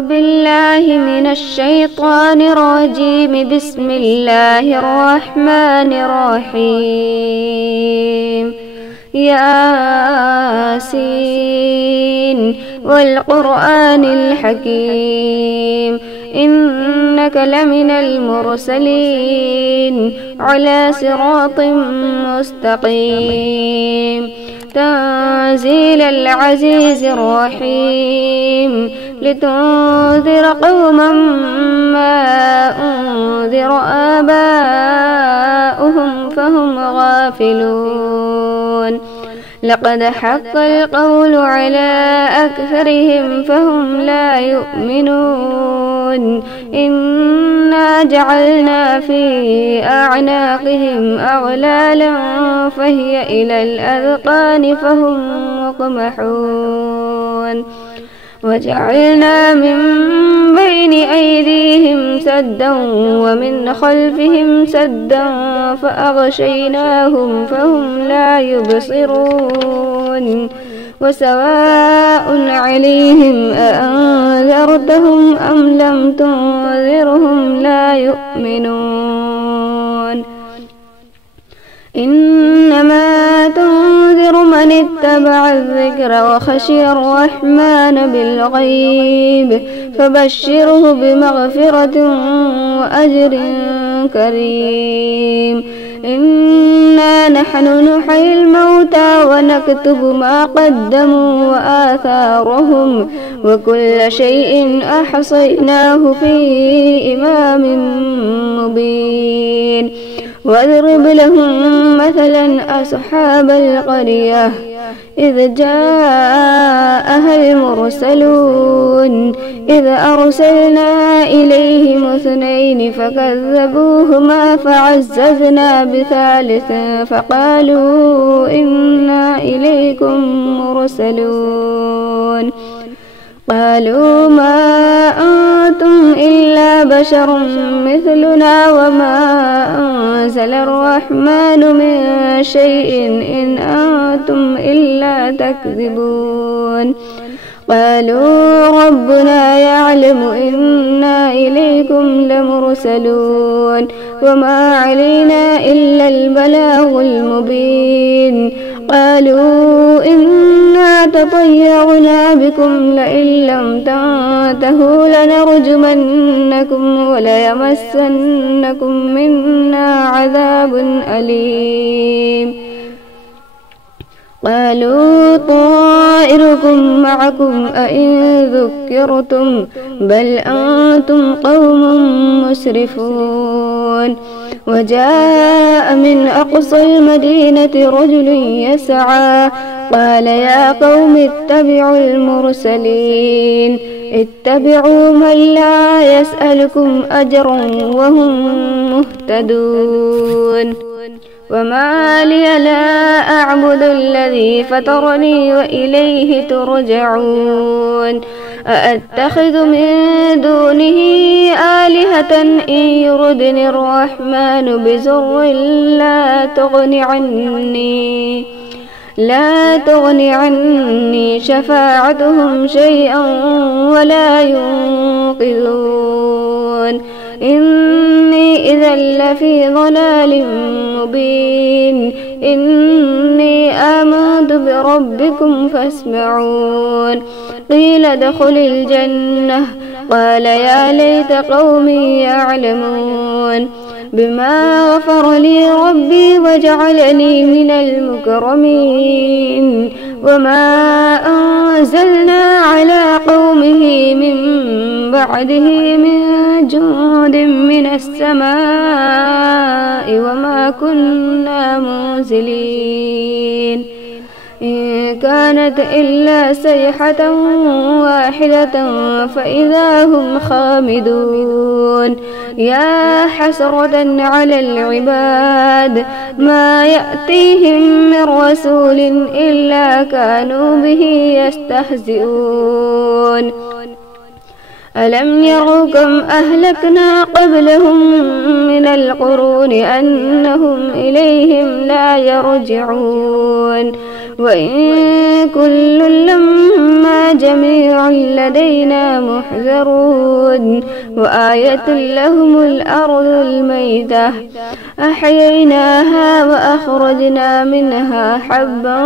أعوذ بالله من الشيطان الرجيم. بسم الله الرحمن الرحيم. ياسين والقرآن الحكيم، إنك لمن المرسلين على صراط مستقيم. تنزيل العزيز الرحيم، لتنذر قوما ما أنذر آباؤهم فهم غافلون. لقد حق القول على أكثرهم فهم لا يؤمنون. إنا جعلنا في أعناقهم أغلالا فهي إلى الأذقان فهم مقمحون. وجعلنا من بين أيديهم سدا ومن خلفهم سدا فأغشيناهم فهم لا يبصرون. وسواء عليهم أأنذرتهم أم لم تنذرهم لا يؤمنون. إنما تنذر من اتبع الذكر وخشي الرحمن بالغيب، فبشره بمغفرة وأجر كريم. إنا نحن نحيي الموتى ونكتب ما قدموا وآثارهم، وكل شيء أحصيناه في إمام مبين. واضرب لهم مثلا أصحاب القرية إذ جاءها المرسلون، إذ أرسلنا إليهم اثنين فكذبوهما فعززنا بثالث فقالوا إنا إليكم مرسلون. قالوا ما أنتم إلا بشر مثلنا وما أنزل الرحمن من شيء إن أنتم إلا تكذبون. قالوا ربنا يعلم إنا إليكم لمرسلون وما علينا إلا البلاغ المبين. قالوا إنا تطيرنا بكم لئن لم تنتهوا لنرجمنكم وليمسنكم منا عذاب أليم. قالوا طائركم معكم أئن ذكرتم بل أنتم قوم مسرفون. وجاء من أقصى المدينة رجل يسعى قال يا قوم اتبعوا المرسلين، اتبعوا من لا يسألكم أجرا وهم مهتدون. وما لي لا أعبد الذي فطرني وإليه ترجعون. أأتخذ من دونه آلهة إن يردني الرحمن بضر لا تغن عني شفاعتهم شيئا ولا ينقذون. إني إذا لفي ضلال مبين. إني آمنت بربكم فاسمعون. قيل ادخل الجنة قال يا ليت قومي يعلمون بما غفر لي ربي وجعلني من المكرمين. وما أنزلنا على قومه من بعده من جند من السماء وما كنا منزلين. إن كانت إلا صيحة واحدة فإذا هم خامدون. يا حسرة على العباد ما يأتيهم من رسول إلا كانوا به يستهزئون. ألم يروا كم أهلكنا قبلهم من القرون أنهم إليهم لا يرجعون. وإن كل لما جميع لدينا محذرون وآية لهم الأرض الميتة أحييناها وأخرجنا منها حبا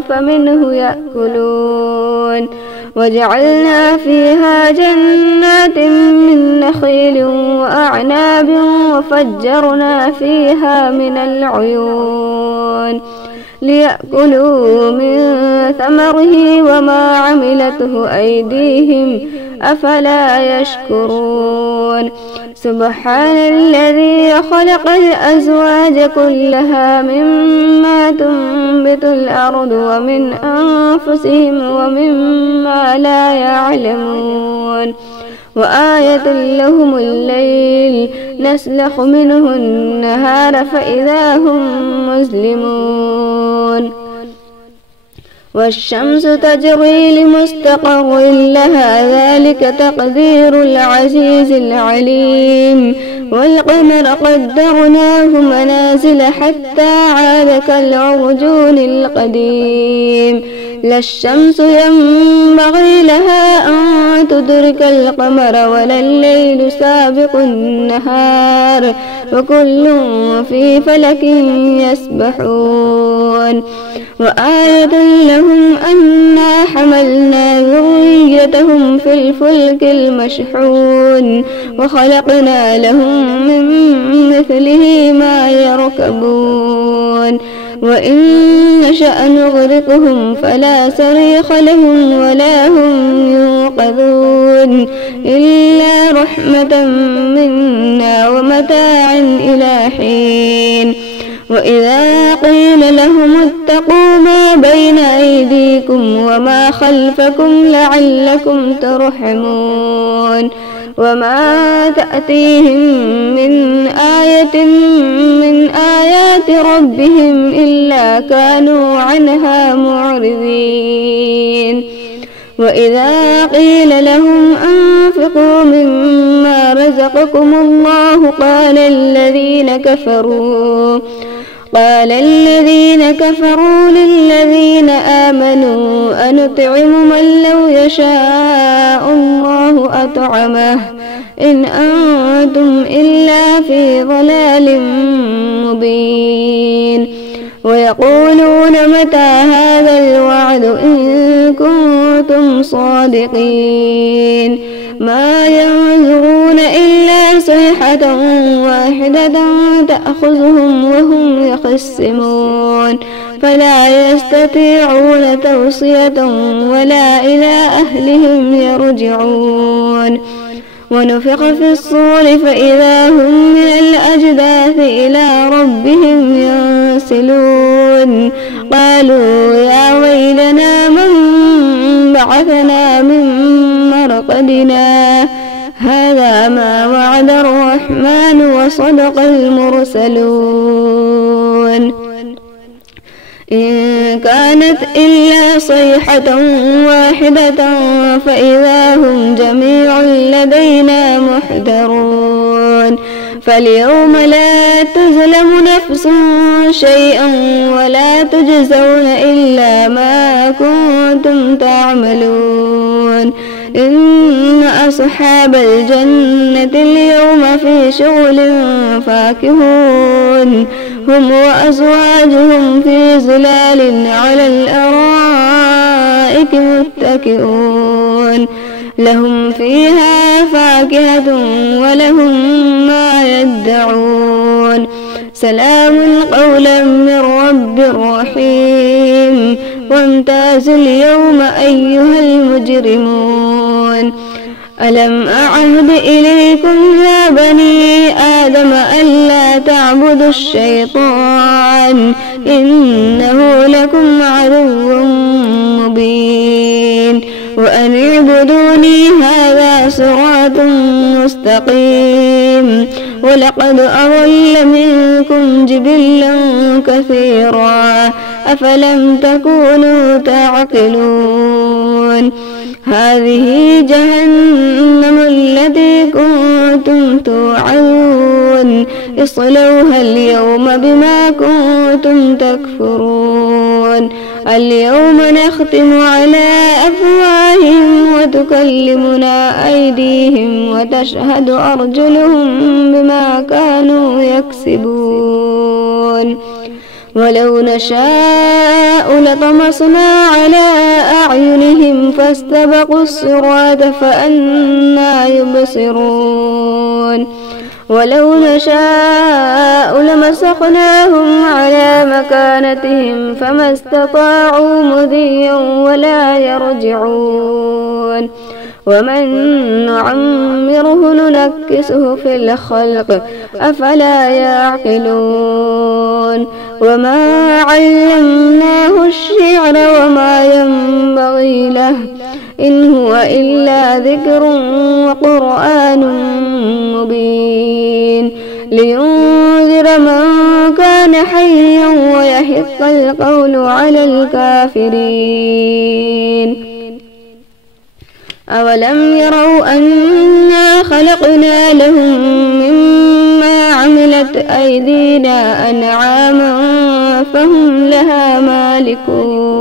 فمنه يأكلون وجعلنا فيها جنات من نخيل وأعناب وفجرنا فيها من العيون ليأكلوا من ثمره وما عملته أيديهم أفلا يشكرون سبحان الذي خلق الأزواج كلها مما تنبت الأرض ومن أنفسهم ومما لا يعلمون وآية لهم الليل نسلخ منه النهار فإذا هم مظلمون والشمس تجري لمستقر لها ذلك تقدير العزيز العليم والقمر قدرناه منازل حتى عاد كالعرجون القديم لا الشمس ينبغي لها أن تدرك القمر ولا الليل سابق النهار وكل في فلك يسبحون وآية لهم أنا حملنا ذريتهم في الفلك المشحون وخلقنا لهم من مثله ما يركبون وإن نشأ نغرقهم فلا صريخ لهم ولا هم ينقذون إلا رحمة منا ومتاعا إلى حين وإذا قيل لهم اتقوا ما بين أيديكم وما خلفكم لعلكم ترحمون وما تأتيهم من آية من آيات ربهم إلا كانوا عنها معرضين وإذا قيل لهم أنفقوا مما رزقكم الله قال الذين كفروا للذين آمنوا أنطعم من لو يشاء الله أطعمه إن أنتم إلا في ضلال مبين ويقولون متى هذا الوعد إن كنتم صادقين ما ينظرون إلا صيحة واحدة تأخذهم وهم يخصمون فلا يستطيعون توصية ولا إلى أهلهم يرجعون ونفخ في الصور فإذا هم من الأجداث إلى ربهم ينسلون قالوا يا ويلنا من بعثنا من مرقدنا هذا ما وعد الرحمن وصدق المرسلون إن كانت إلا صيحة واحدة فإذا هم جميع لدينا محضرون فاليوم لا تظلم نفس شيئا ولا تجزون إلا ما كنتم تعملون إن أصحاب الجنة اليوم في شغل فاكهون هم وأزواجهم في ظلال على الأرائك متكئون لهم فيها فاكهة ولهم ما يدعون سلام قولا من رب رحيم وامتازوا اليوم أيها المجرمون ألم أعهد إليكم يا بني آدم ألا تعبدوا الشيطان إنه لكم عدو مبين وأن اعبدوني هذا صراط مستقيم ولقد أضل منكم جبلا كثيرا أفلم تكونوا تعقلون هذه جهنم التي كنتم توعدون اصلوها اليوم بما كنتم تكفرون اليوم نختم على أفواههم وتكلمنا أيديهم وتشهد أرجلهم بما كانوا يكسبون ولو نشاء لطمسنا على أعينهم فاستبقوا الصراط فأنى يبصرون ولو نشاء لمسخناهم على مكانتهم فما استطاعوا مضيا ولا يرجعون ومن نعمره ننكسه في الخلق أفلا يعقلون وما علمناه الشعر وما ينبغي له إن هو إلا ذكر وقرآن مبين لينذر من كان حيا ويحق القول على الكافرين أولم يروا أنا خلقنا لهم مما عملت أيدينا أنعاما فهم لها مالكون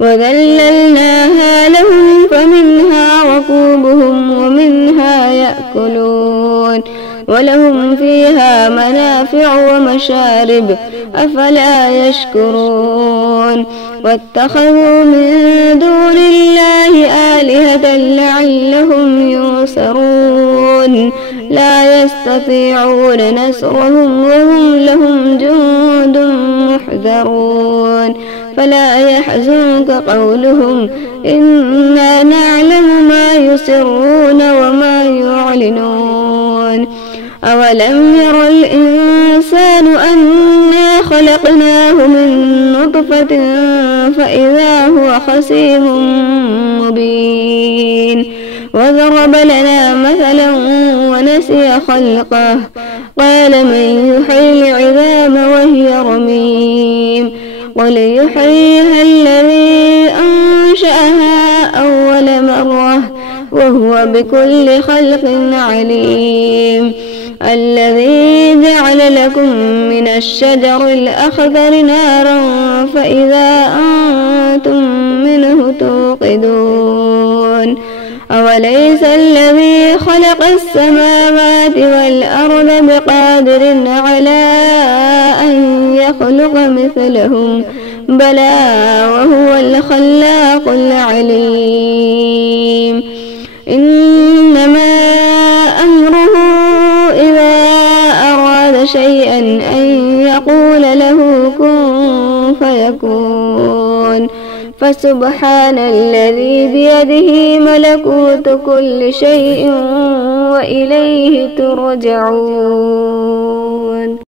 وذللناها لهم فمنها ركوبهم ومنها يأكلون ولهم فيها منافع ومشارب أفلا يشكرون واتخذوا من دون الله آلهة لعلهم ينصرون لا يستطيعون نصرهم وهم لهم جند محذرون فلا يحزنك قولهم إنا نعلم ما يسرون وما يعلنون أولم ير الإنسان أنا خلقناه من نطفة فإذا هو خصيم مبين وضرب لنا مثلا ونسي خلقه قال من يحيي العظام وهي رميم قل يحييها الذي أنشأها أول مرة وهو بكل خلق عليم الذي جعل لكم من الشجر الأخضر نارا فإذا أنتم منه توقدون أوليس الذي خلق السماوات والأرض بقادر على أن يخلق مثلهم بلى وهو الخلاق العليم إنما أمره إذا أراد شيئا أن يقول له كن فيكون فسبحان الذي بيده ملكوت كل شيء وإليه ترجعون.